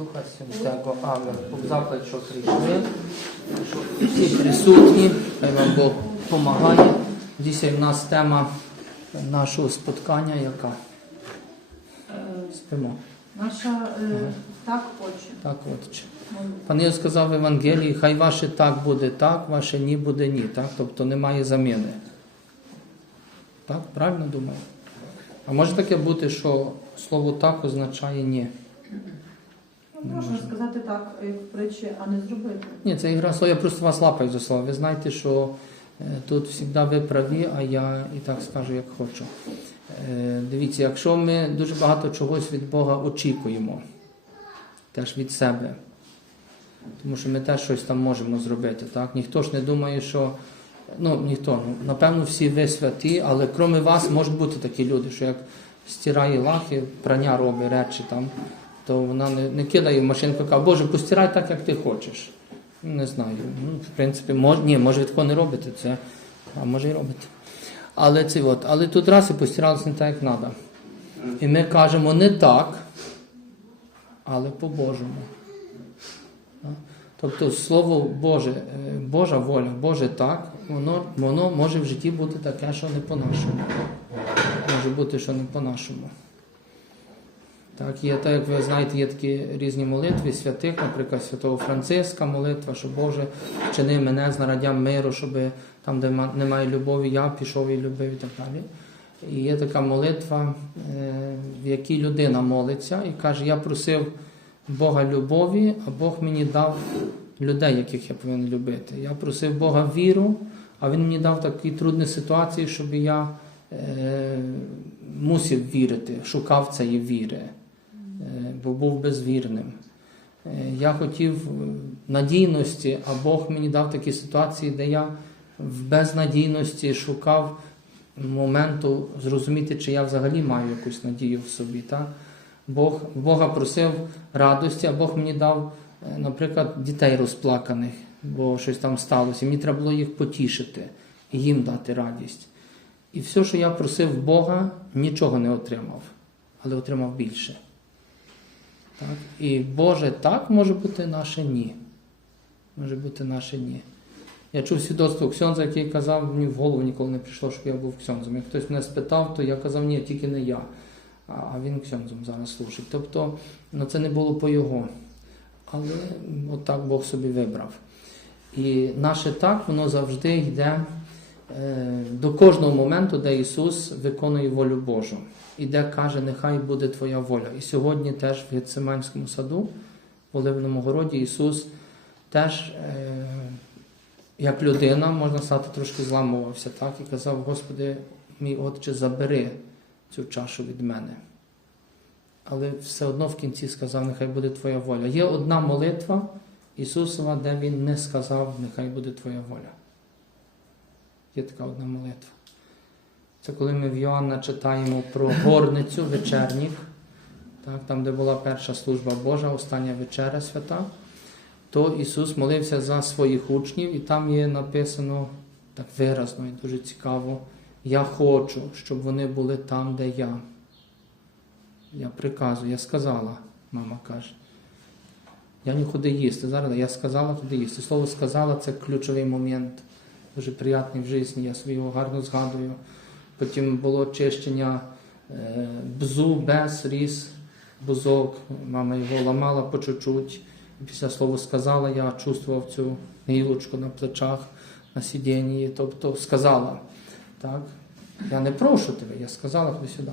Духа Святого. Амінь. Бог заклад, що прийшли, що всі присутні, хай вам Бог допомагає. Дійсно, в нас тема нашого споткання, яка спимо. Наша е, так хоче. Так, отче. Пан Єс сказав в Евангелії, хай ваше так буде так, ваше ні буде ні. Так? Тобто немає заміни. Так, правильно думаю? А може таке бути, що слово так означає ні. Ну, можна сказати так, як в притчі, а не зробити. Ні, це ігра слова, я просто вас лапаю за слово. Ви знаєте, що е, тут завжди ви праві, а я і так скажу, як хочу. Е, Дивіться, якщо ми дуже багато чогось від Бога очікуємо, теж від себе, тому що ми теж щось там можемо зробити. Так? Ніхто ж не думає, що. Ну, ніхто, ну, напевно, всі ви святі, але крім вас можуть бути такі люди, що як стирає лахи, прання робить речі там, то вона не, не кидає в машинку, каже, Боже, постирай так, як ти хочеш. Ну, Не знаю. Ну, в принципі, мож, ні, може ви такого не робите, це, а може і робите. Але це от, але тут раз і постиралося не так, як треба. І ми кажемо не так, але по-божому. Тобто Слово Боже, е, Божа воля, Боже так, воно, воно може в житті бути таке, що не по-нашому. Може бути, що не по-нашому. Так, є так, як ви знаєте, є такі різні молитви святих, наприклад, святого Франциска молитва, що Боже, вчини мене з нарадям миру, щоб там, де немає любові, я пішов і любив і так далі. І є така молитва, е, в якій людина молиться і каже, я просив Бога любові, а Бог мені дав людей, яких я повинен любити. Я просив Бога віру, а Він мені дав такі трудні ситуації, щоб я е, мусив вірити, шукав цієї віри, бо був безвірним. Е, я хотів е, надійності, а Бог мені дав такі ситуації, де я в безнадійності шукав моменту зрозуміти, чи я взагалі маю якусь надію в собі. Так? Бог, Бога просив радості, а Бог мені дав, е, наприклад, дітей розплаканих, бо щось там сталося. Мені треба було їх потішити і їм дати радість. І все, що я просив Бога, нічого не отримав, але отримав більше. Так? І Боже так може бути наше ні. Може бути наше ні. Я чув свідоцтво Ксьонза, який казав, мені в голову ніколи не прийшло, щоб я був Ксьонзом. Як хтось мене спитав, то я казав, ні, тільки не я. А він Ксьонзом зараз служить. Тобто, ну це не було по його. Але от Бог собі вибрав. І наше так, воно завжди йде до кожного моменту, де Ісус виконує волю Божу. І де каже, нехай буде Твоя воля. І сьогодні теж в Гециманському саду, в Оливному городі, Ісус теж, е, як людина, можна сказати, трошки зламувався, так? І казав, Господи, мій Отче, забери цю чашу від мене. Але все одно в кінці сказав, нехай буде Твоя воля. Є одна молитва Ісусова, де Він не сказав, нехай буде Твоя воля. Є така одна молитва. Це коли ми в Йоанна читаємо про горницю вечерніх, так, там, де була перша служба Божа, остання вечеря свята, то Ісус молився за своїх учнів, і там є написано так виразно і дуже цікаво. Я хочу, щоб вони були там, де я. Я приказую, я сказала, мама каже. Я нікуди їсти. Зараз я сказала туди їсти. Слово сказала це ключовий момент, дуже приятний в житті, я собі гарно згадую. Потім було очищення е, бзу, без, ріс, бузок. Мама його ламала по чуть-чуть. Після слова сказала, я чувствував цю гілочку на плечах, на сидінні. Тобто сказала. Так? Я не прошу тебе, я сказала ходи сюди.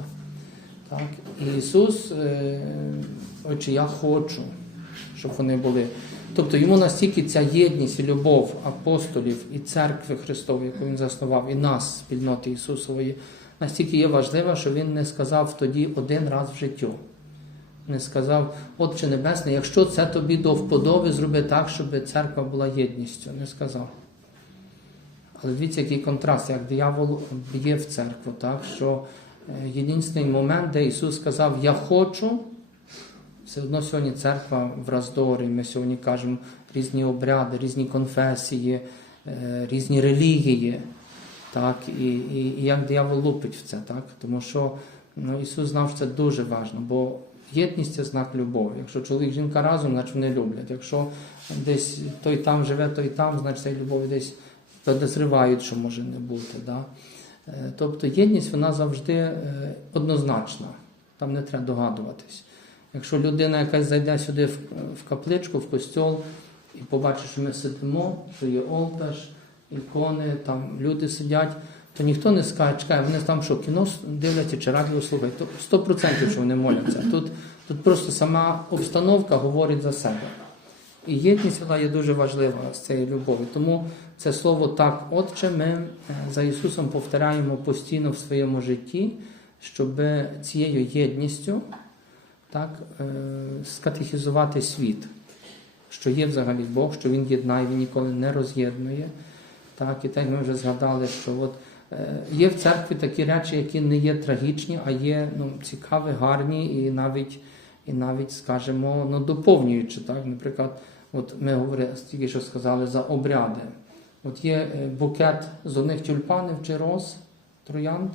Так? І Ісус, е, отче, я хочу, щоб вони були. Тобто йому настільки ця єдність і любов апостолів і церкви Христової, яку він заснував, і нас, спільноти Ісусової, настільки є важлива, що Він не сказав тоді один раз в життю. не сказав, Отче Небесний, якщо це тобі до вподоби, зроби так, щоб церква була єдністю. Не сказав. Але дивіться, який контраст, як диявол б'є в церкву, так? що е, єдиний момент, де Ісус сказав, Я хочу, все одно сьогодні церква в роздорі. Ми сьогодні кажемо різні обряди, різні конфесії, е, різні релігії. Так, і, і, і як диявол лупить в це, так? Тому що ну, Ісус знав, що це дуже важливо, бо єдність це знак любові. Якщо чоловік жінка разом, значить вони люблять. Якщо десь той там живе, той там, значить цей любові десь підозрівають, що може не бути. Да? Е, Тобто єдність вона завжди е, однозначна, там не треба догадуватись. Якщо людина якась зайде сюди в, капличку, в костьол і побачить, що ми сидимо, що є олтаж, ікони, там люди сидять, то ніхто не скаже, чекай, вони там що, кіно дивляться чи радіо слухають. То 100% що вони моляться. Тут, тут просто сама обстановка говорить за себе. І єдність вона є дуже важлива з цієї любові. Тому це слово так, отче, ми е, за Ісусом повторяємо постійно в своєму житті, щоб цією єдністю так, е, скатехізувати світ, що є взагалі Бог, що Він єднає, Він ніколи не роз'єднує. Так, і так ми вже згадали, що от, е, є в церкві такі речі, які не є трагічні, а є ну, цікаві, гарні і навіть, і навіть скажімо, ну, доповнюючи. Так? Наприклад, от ми говорили, тільки що сказали за обряди. От є е, букет з одних тюльпанів чи роз, троянд,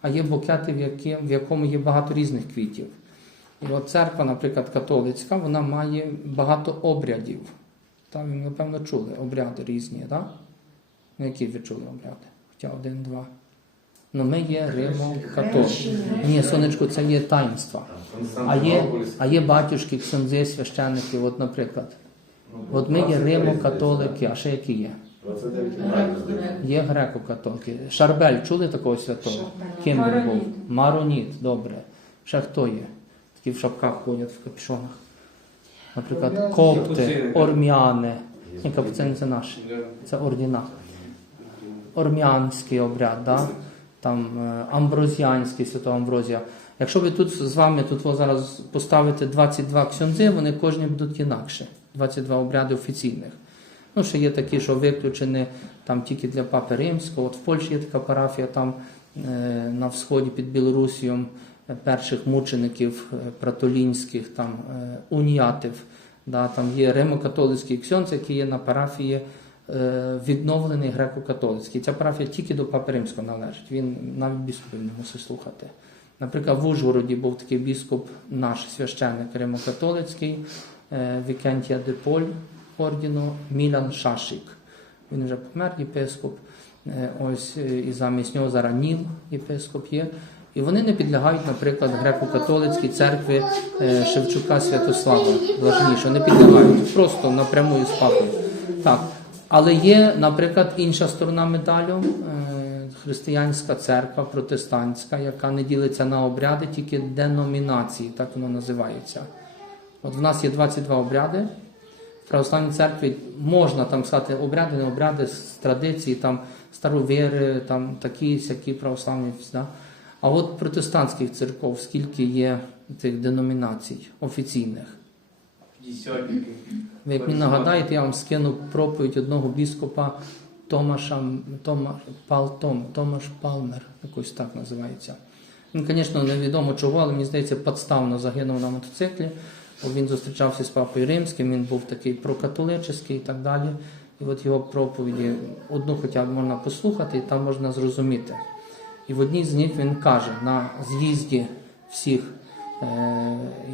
а є букети, в якому є багато різних квітів. І от церква, наприклад, католицька, вона має багато обрядів. Там, ви, напевно, чули обряди різні, так? Ну, які ви чули обряди? Хоча один, два. Ну, ми є Римо католики. Ні, сонечко, це є таїнства. А є, а є батюшки, ксензи, священники, от, наприклад. От ми є Римо католики, а ще які є? Є греко-католики. Шарбель, чули такого святого? Ким він був? Мароніт, добре. Ще хто є? Такі в шапках ходять, в капюшонах. Наприклад, копти, ормяни. Ні, капуцини це наші. Це ордіна. Ормянський обряд, да? там е, амброзіанський святого Амброзія. Якщо ви тут з вами тут зараз поставите 22 ксьонзи, вони кожні будуть інакше. 22 обряди офіційних. Ну, ще є такі, що виключені там тільки для Папи Римського. От в Польщі є така парафія там е, на всході під Білорусією перших мучеників е, пратолінських, там е, уніатів. Да, там є римокатолицький ксьонц, який є на парафії е, відновлений греко-католицький. Ця парафія тільки до Папи Римського належить. Він навіть біскупів не мусить слухати. Наприклад, в Ужгороді був такий біскуп, наш священник римокатолицький, Вікентія де Поль ордену Мілян Шашик. Він вже помер, єпископ. Ось і замість нього зараз Ніл, єпископ є. І вони не підлягають, наприклад, греко-католицькій церкві е, Шевчука Святослава Блажніше. Не підлягають просто напряму з папою. Так. Але є, наприклад, інша сторона медалю е, християнська церква протестантська, яка не ділиться на обряди, тільки деномінації, так воно називається. От в нас є 22 обряди. В православній церкві можна там сказати обряди, не обряди з традиції, там старовіри, там такі сякі православні. Да? А от протестантських церков, скільки є цих деномінацій офіційних? Ви як мені нагадаєте, я вам скину проповідь одного біскопа Томаша Тома, Пал, Том, Томаш Палмер, якось так називається. Він, звісно, невідомо чого, але мені здається, підставно загинув на мотоциклі. Бо він зустрічався з папою римським, він був такий прокатолический і так далі. І от його проповіді одну хоча б можна послухати, і там можна зрозуміти. І в одній з них він каже на з'їзді всіх е,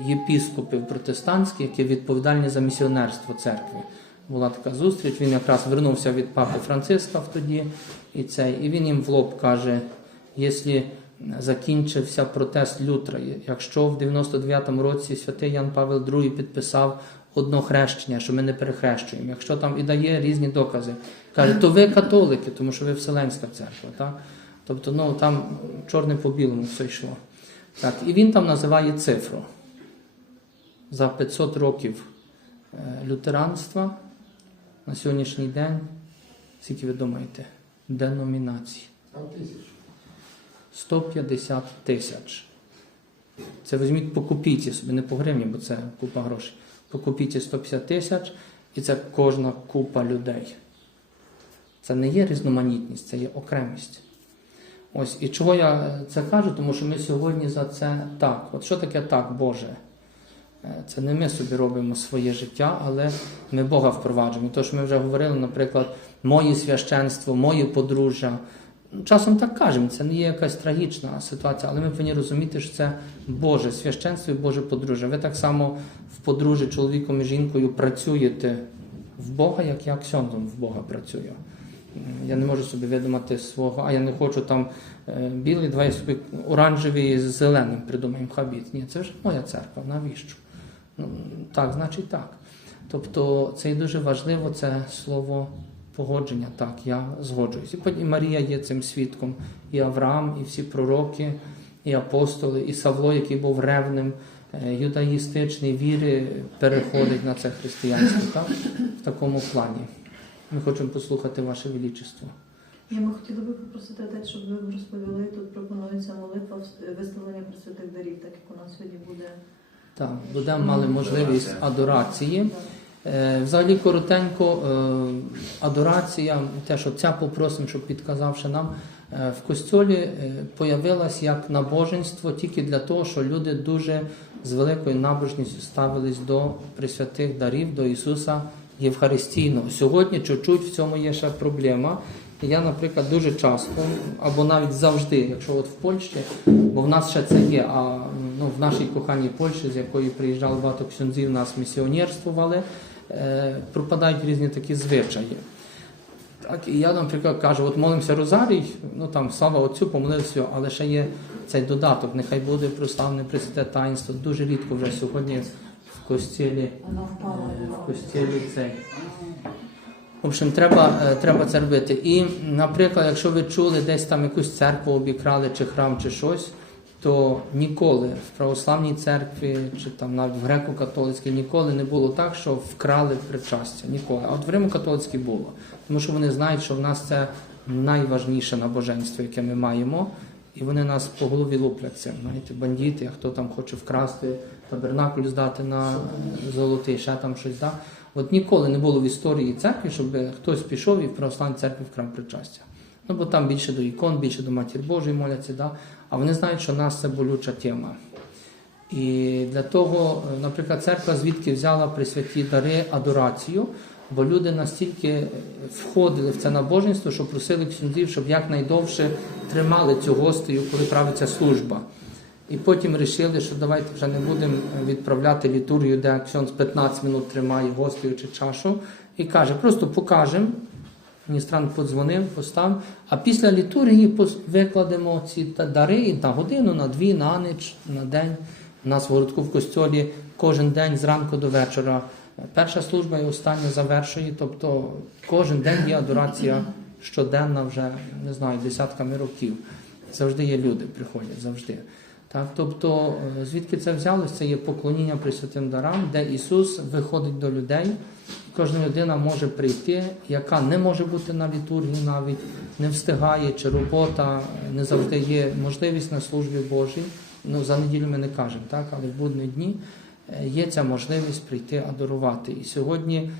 єпіскопів протестантських, які відповідальні за місіонерство церкви. Була така зустріч. Він якраз вернувся від папи Франциска в тоді, і цей, і він їм в лоб каже: якщо закінчився протест Лютера, якщо в 99-му році святий Ян Павел II підписав одно хрещення, що ми не перехрещуємо, якщо там і дає різні докази, каже, то ви католики, тому що ви Вселенська церква. Так? Тобто, ну там чорне по білому все йшло. Так, і він там називає цифру. За 500 років е, лютеранства на сьогоднішній день, скільки ви думаєте, деномінацій? 150 тисяч. Це візьміть по копійці собі, не по гривні, бо це купа грошей. По копійці 150 тисяч, і це кожна купа людей. Це не є різноманітність, це є окремість. Ось і чого я це кажу, тому що ми сьогодні за це так. От що таке так, Боже? Е, Це не ми собі робимо своє життя, але ми Бога впроваджуємо. Тож ми вже говорили, наприклад, моє священство, моє подружжя. Часом так кажемо, це не є якась трагічна ситуація, але ми повинні розуміти, що це Боже священство і Боже подружжя. Ви так само в подружжі чоловіком і жінкою працюєте в Бога, як я ксьондом в Бога працюю. Я не можу собі видумати свого, а я не хочу там е, білий, давай собі оранжевий з зеленим придумаємо хабіт. Ні, це вже моя церква, навіщо? Ну, так, значить так. Тобто це і дуже важливо, це слово погодження. Так, я згоджуюсь. І потім Марія є цим свідком, і Авраам, і всі пророки, і апостоли, і Савло, який був ревним, е, юдаїстичний віри, переходить на це християнство. Так? В такому плані. Ми хочемо послухати ваше величество. Я ми хотіли би попросити отець, щоб ви розповіли. Тут пропонується молитва виставлення пресвятих дарів, так як у нас сьогодні буде. Так, будемо мали можливість адорації. Е, Взагалі коротенько, е, адорація, теж отця попросимо, щоб підказавши нам, е, в костьолі е, появилась як набоженство тільки для того, що люди дуже з великою набожністю ставились до присвятих дарів, до Ісуса Євхаристійного. Сьогодні чуть-чуть в цьому є ще проблема. Я, наприклад, дуже часто, або навіть завжди, якщо от в Польщі, бо в нас ще це є, а ну, в нашій коханій Польщі, з якої приїжджали багато ксюнзів, нас місіонерствували, е, пропадають різні такі звичаї. Так, і я, наприклад, кажу, от молимося Розарій, ну там слава Отцю, помолився, але ще є цей додаток, нехай буде прославлене Пресвяте таїнство. Дуже рідко вже сьогодні костілі, е, в костілі цей. В общем, треба, е, треба це робити. І, наприклад, якщо ви чули десь там якусь церкву обікрали, чи храм, чи щось, то ніколи в православній церкві, чи там навіть в греко-католицькій ніколи не було так, що вкрали причастя. Ніколи. А от в Римо-католицькій було. Тому що вони знають, що в нас це найважніше набоженство, яке ми маємо. І вони нас по голові лупляться. Знаєте, бандити, хто там хоче вкрасти табернакуль здати на золотий, ще там щось да. От ніколи не було в історії церкви, щоб хтось пішов і в православній церкві вкрав причастя. Ну, бо там більше до ікон, більше до Матір Божої моляться, да? а вони знають, що в нас це болюча тема. І для того, е, наприклад, церква звідки взяла присвяті дари адорацію, бо люди настільки е, входили в це набоженство, що просили ксюнзів, щоб якнайдовше тримали цю гостею, коли правиться служба. І потім вирішили, що давайте вже не будемо відправляти літургію, де ксьонз 15 минут тримає гостею чи чашу, і каже, просто покажемо. Міністрант подзвонив, постав, а після літургії викладемо ці дари на годину, на дві, на ніч, на день. У нас в городку в костьолі кожен день зранку до вечора. Перша служба і остання завершує, тобто кожен день є адорація щоденна вже, не знаю, десятками років. Завжди є люди, приходять, завжди. Так, тобто, е, звідки це взялося? Це є поклоніння Пресвятим дарам, де Ісус виходить до людей. Кожна людина може прийти, яка не може бути на літургії навіть, не встигає, чи робота, е, не завжди є можливість на службі Божій. Ну, за неділю ми не кажемо, так, але в будні дні е, є ця можливість прийти адорувати. І сьогодні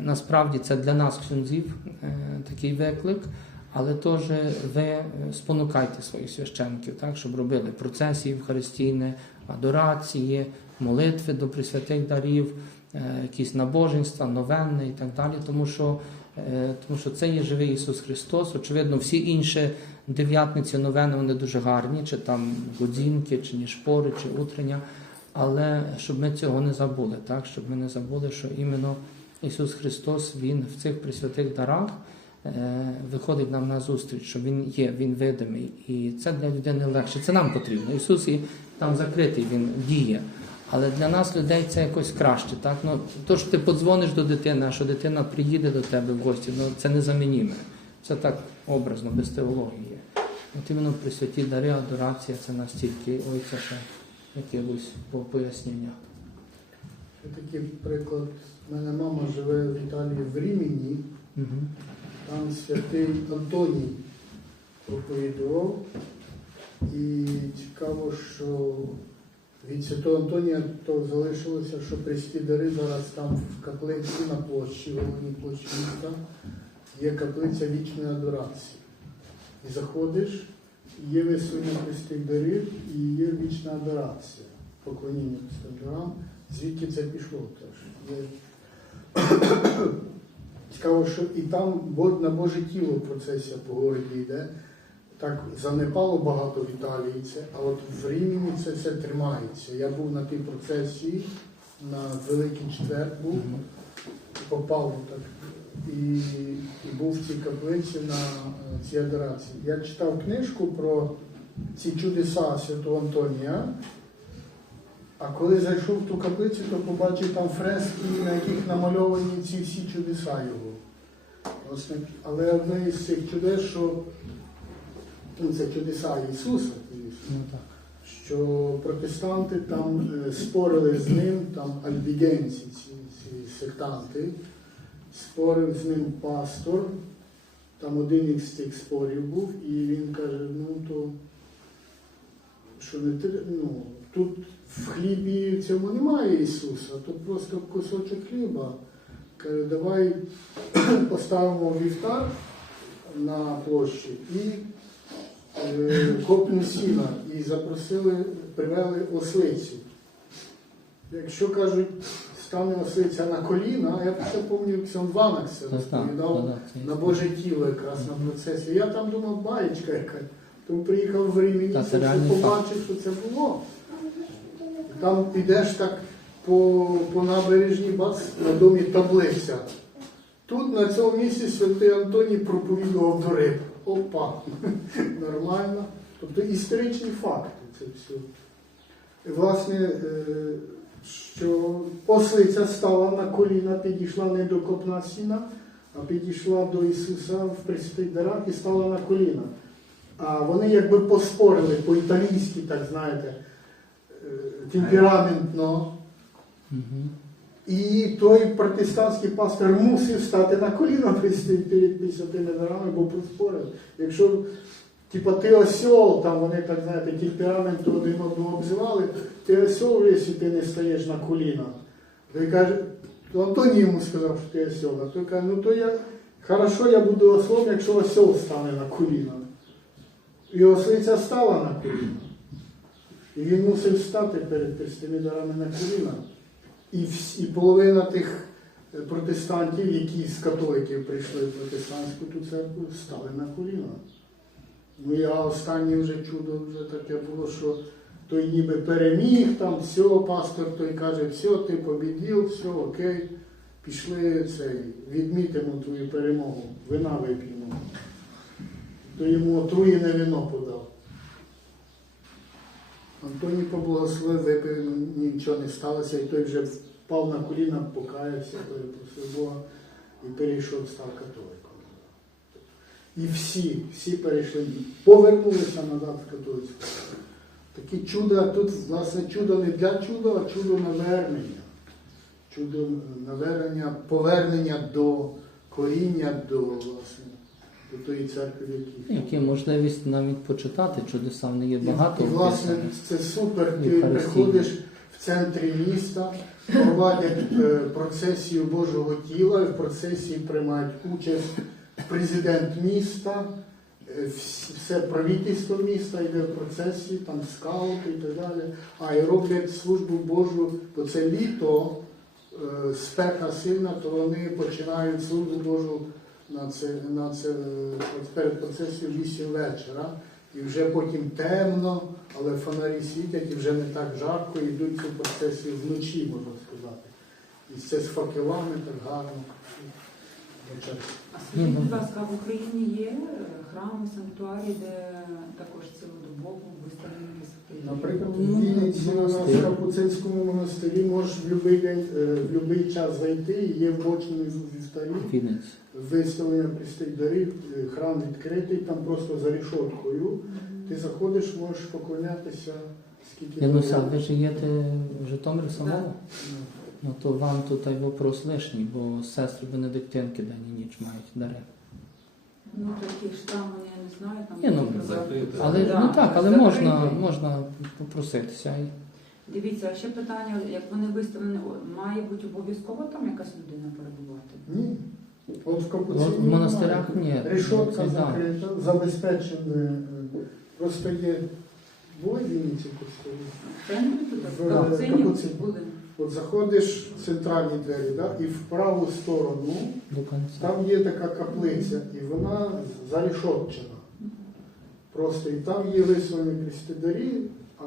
насправді це для нас, ксюнзів, такий виклик. Але теж ви е, спонукайте своїх священників, так, щоб робили процесії Євхаристійні, адорації, молитви до присвятих дарів, е, якісь набоженства, новенни і так далі. Тому що, е, тому що це є живий Ісус Христос. Очевидно, всі інші дев'ятниці новени вони дуже гарні, чи там годзінки, чи ніжпори, чи утрення. Але щоб ми цього не забули, так? щоб ми не забули, що іменно Ісус Христос Він в цих присвятих дарах виходить нам на зустріч, що Він є, Він видимий. І це для людини легше. Це нам потрібно. Ісус і там закритий, Він діє. Але для нас, людей, це якось краще. Так? Ну, то, що ти подзвониш до дитини, а що дитина приїде до тебе в гості, ну, це незамініме. Це так образно, без теології. От іменно присвяті дари, адорація це настільки, ой, це ще по- пояснення. Такий приклад. У мене мама живе в Італії в Рімені, Угу. Там святий Антоній проповідував. І цікаво, що Від Святого Антонія то залишилося, що Престі дари зараз там в каплиці на площі, головній площі міста, є каплиця вічної адорації. І заходиш, є висунення Престих дарів і є вічна адорація, поклоніння Престим дарам. Звідки це пішло теж. Є... Цікаво, що і там на Боже тіло процесія по городі йде. Так занепало багато в Італії це, а от в Римі це все тримається. Я був на тій процесії, на Великий Четвер був, попав так, і, і був в цій каплиці на е, цій адорації. Я читав книжку про ці чудеса Святого Антонія. А коли зайшов в ту каплицю, то побачив там фрески, на яких намальовані ці всі чудеса його. Але одне із цих чудес, що ну, це чудеса Ісуса, Ну що протестанти там е, спорили з ним, там альбігенці, ці, ці сектанти, спорив з ним пастор, там один із цих спорів був, і він каже, ну то що не ну, тут в хлібі цьому немає Ісуса, тут просто кусочок хліба. Каже, давай поставимо вівтар на площі і е, копну сіна і запросили, привели ослицю. Якщо кажуть, стане ослиця на коліна, я ще пам'ятаю, Ксьон Ванак це Так, так, розповідав на Боже тіло якраз на процесі. Я там думав, баєчка якась. Тому приїхав в Римі, побачив, що це було. Там підеш так по, по набережній, бац, на домі таблиця. Тут на цьому місці святий Антоній проповідував до риб. Опа, нормально. Тобто історичні факти це все. І, власне, е, що ослиця стала на коліна, підійшла не до копна сіна, а підійшла до Ісуса в Пресвятих дарах і стала на коліна. А вони якби поспорили по-італійськи, так знаєте, е, темпераментно. І той протестантський пастор мусив стати на коліна перед перед святими дарами, бо поспорив. Якщо типа ти осьол, там вони так знаєте, темперамент один одного обзивали, ти осьол, якщо ти не стаєш на коліна. Той каже, то Антоній йому сказав, що ти осьол. А той каже, ну то я хорошо, я буду ослом, якщо осьол стане на коліна. І ослиця стала на коліна. І він мусив стати перед Христими дарами на коліна. І, і половина тих е, протестантів, які з католиків прийшли в протестантську ту церкву, стали на коліна. Ну а останнє вже чудо вже таке було, що той ніби переміг, там все, пастор той каже, все, ти побідів, все, окей, пішли цей, відмітимо твою перемогу, вина вип'ємо. То йому отруєне вино подав. Антоній поблагословив, випив, ну, нічого не сталося, і той вже впав на коліна, покаявся, перепросив Бога і перейшов, став католиком. І всі, всі перейшли, повернулися назад в католицьку. Такі чуда, тут, власне, чудо не для чуда, а чудо навернення. Чудо навернення, повернення до коріння, до, власне, до тої церкви, в якій. Які можливість навіть почитати чудеса, в них є багато І, власне, це супер. Ти приходиш в центрі міста, проводять е, процесію Божого тіла, в процесії приймають участь президент міста, е, все правительство міста йде в процесії, там скаути і так далі. А і роблять службу Божу, бо це літо, е, спека сильна, то вони починають службу Божу на це, на це е, от перед процесією 8 вечора. І вже потім темно, але фонарі світять і вже не так жарко, і йдуть цю процесію вночі, можна сказати. І це з факелами так гарно. А скажіть, будь ласка, в Україні є е, храми, санктуарії, де також цілодобово виставлені? Наприклад, Ну, в Вінниці на монастир. в Капуцинському монастирі можеш в будь-який е, час зайти, і є в бочному вівтарі виставлення престих дарів, е, храм відкритий, там просто за рішоткою. Ти заходиш, можеш поклонятися скільки Януся, завгодно. ви живете в Житомирі самому? Ну, Ну то вам тут вопрос лишній, бо сестри Бенедиктинки день і ніч мають дари. Ну, таких ж я не знаю, там... Ні, ну, закрити. Але да, ну так, але можна, можна попроситися. І Дивіться, ще питання, як вони виставлені, о, має бути обов'язково там якась людина перебувати? Ні. От в капуцині в монастирях ні. Решетка Це да. закрита, забезпечене. е, Просто є були в Вінниці. Це не тут, В в Капуцині Капуцині. були. От заходиш в центральні двері, да, і в праву сторону До кінця. там є така каплиця, і вона зарішотчена. Просто і там є вислані крестидарі, а,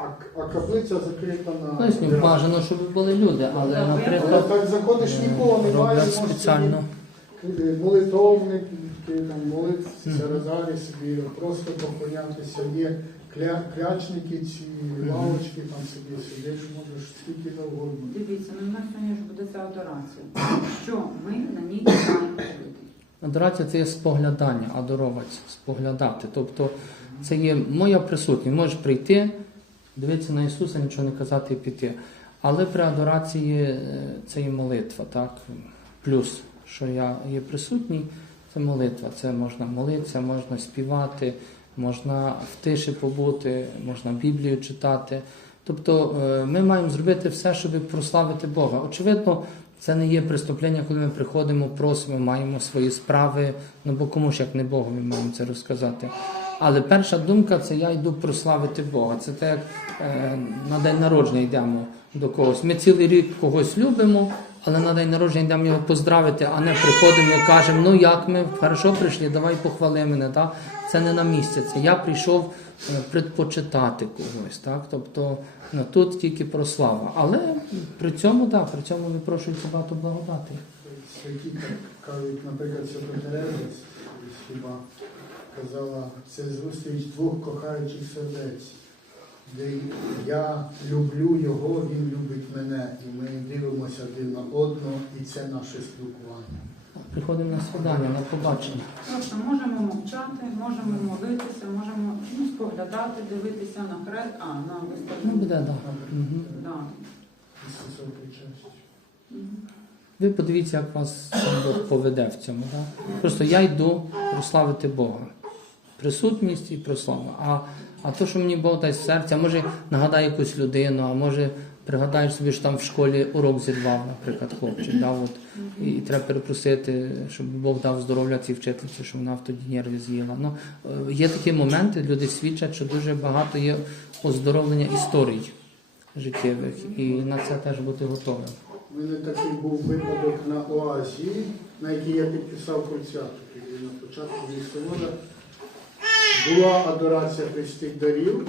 а, а каплиця закрита на Тобто бажано, щоб були люди, але, Але наприклад, так заходиш нікого немає, спеціально. молитовник, там молитися, розарі собі, просто поклонятися. Є кля, клячники ці лавочки, там собі сидиш, можеш скільки завгодно. Дивіться, ну у нас сьогодні ж буде ця адорація. Що ми на ній маємо робити? Адорація це є споглядання, адорувати, споглядати. Тобто це є моя присутність. Можеш прийти, дивитися на Ісуса, нічого не казати і піти. Але при адорації е, це є молитва, так? Плюс, що я є присутній, це молитва. Це можна молитися, можна співати, можна в тиші побути, можна Біблію читати. Тобто е, ми маємо зробити все, щоб прославити Бога. Очевидно, це не є преступлення, коли ми приходимо, просимо, маємо свої справи. Ну бо кому ж як не Богу ми маємо це розказати. Але перша думка це я йду прославити Бога. Це так, як е, на день народження йдемо до когось. Ми цілий рік когось любимо, але на день народження йдемо його поздравити, а не приходимо і кажемо, ну як ми хорошо прийшли, давай похвали мене. Так? Це не на місці. Це я прийшов е, предпочитати когось. Так? Тобто ну, тут тільки прослава. Але при цьому, так, при цьому випрошується багато благодати. Святі кажуть, наприклад, Свята Тереза хіба казала, це зустріч двох кохаючих сердець, де я люблю його, він любить мене, і ми дивимося один на одного, і це наше спілкування. Приходимо на свидання, на побачення. Просто можемо мовчати, можемо молитися, можемо ну, споглядати, дивитися на хрест, а на Ну, буде, так. Да. Ви подивіться, як вас Бог поведе в цьому. Да? Просто я йду прославити Бога. Присутність і прослава. А, а то, що мені Бог дасть серця, може нагадає якусь людину, а може пригадаєш собі, що там в школі урок зірвав, наприклад, хлопчик. Да? От, і, треба перепросити, щоб Бог дав здоров'я цій вчительці, що вона в тоді нерві з'їла. Ну, е, є такі моменти, люди свідчать, що дуже багато є оздоровлення історій життєвих, і на це теж бути готовим. У мене такий був випадок на Оазі, на який я підписав кольцяту. На початку листопада була адорація Христих дарів.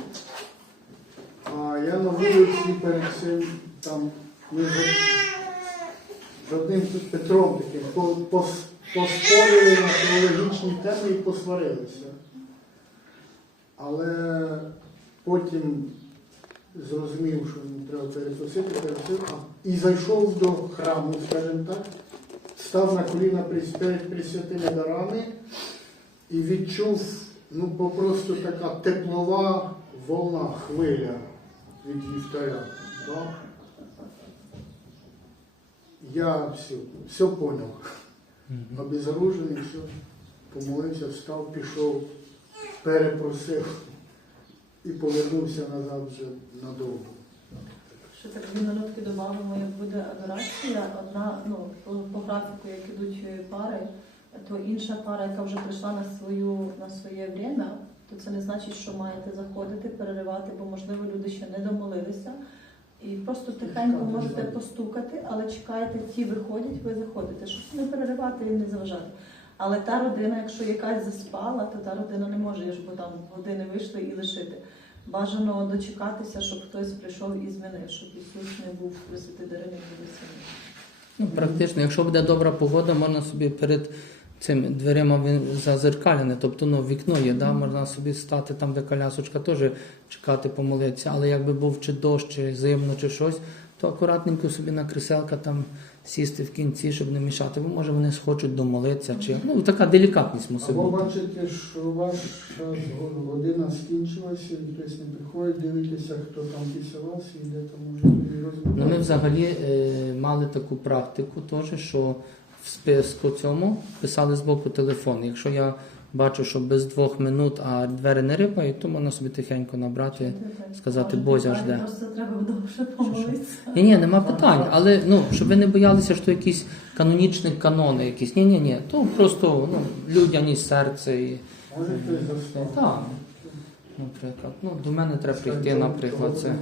А я на вулиці перед цим там ми з одним Петром таким поспорили на теологічні теми і посварилися. Але потім зрозумів, що йому треба перепросити, перепросив, і зайшов до храму, скажімо так, став на коліна перед присвятими дарами і відчув ну, попросту така теплова волна, хвиля від вівтаря. Да? Я все, все поняв. Обезоружений, все, помолився, встав, пішов, перепросив і повернувся назад вже надовго. Ще так дві минутки додамо, як буде адорація. Одна, ну, по, по графіку, як ідуть пари, то інша пара, яка вже прийшла на свою на своє время, то це не значить, що маєте заходити, переривати, бо можливо люди ще не домолилися. І просто тихенько можете постукати, але чекаєте, ті виходять, ви заходите, щоб не переривати і не заважати. Але та родина, якщо якась заспала, то та родина не може, бо там години вийшли і лишити. Бажано дочекатися, щоб хтось прийшов і змінив, щоб Ісус не був присвятий дарини буде. Ну, практично, якщо буде добра погода, можна собі перед цими дверима він зазеркалене, тобто ну, вікно є, да? можна собі стати там, де колясочка, теж чекати, помолитися. Але якби був чи дощ, чи зимно, чи щось, то акуратненько собі на кріселка там сісти в кінці, щоб не мішати. Бо може вони схочуть домолитися, чи ну така делікатність мусить Або бути. бачите, що ваша година скінчилася, і хтось не приходить, дивитися, хто там після вас і де там може і Ну, ми взагалі е, мали таку практику, теж, що в списку цьому писали з боку телефон. Якщо я бачу, що без двох минут, а двері не рипають, то можна собі тихенько набрати. сказати, Бозя жде. Просто треба довше помолитися. Ні, ні, нема питань, але ну, щоб ви не боялися, що якісь канонічні канони якісь. Ні, ні, ні. То просто ну, людяність серця і. Може хтось заснув. Так. Наприклад. Ну, до мене треба прийти, наприклад, це.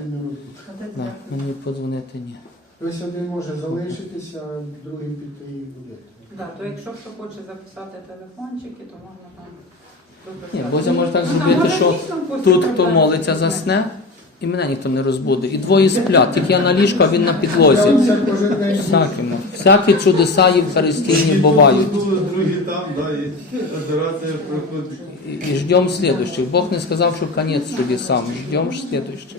Да, мені подзвонити ні. Ось один може залишитися, а другий піти і буде. Да, то якщо хто хоче записати телефончики, то можна там. Ні, Бозя може так Ну, там зробити, що дійсно Тут хто молиться засне, і мене ніхто не розбуде. І двоє сплять, тільки я на ліжку, а він на підлозі. Це кожен день. Всякими. Всякі чудеса Євхаристійні бувають. Другі там, да, і операція проходить. І, і ждемо слідущих. Бог не сказав, що конець чудесам. Ждемо ж слідущих.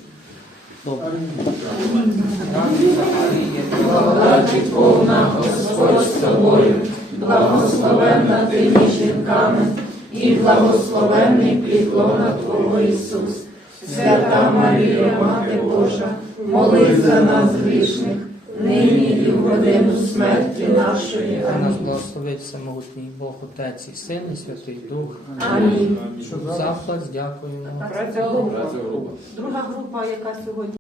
Благодаті повна Господь з тобою, благословенна ти між жінками, і благословенний плітлона Твого Ісус. Свята Марія, Мати Божа, молись за нас грішних, нині і в годину смерті нашої. Хай нас благословить всемогутній Бог, Отець і Син, і Святий Дух. Амінь. Заклад, дякуємо. Друга група, яка сьогодні.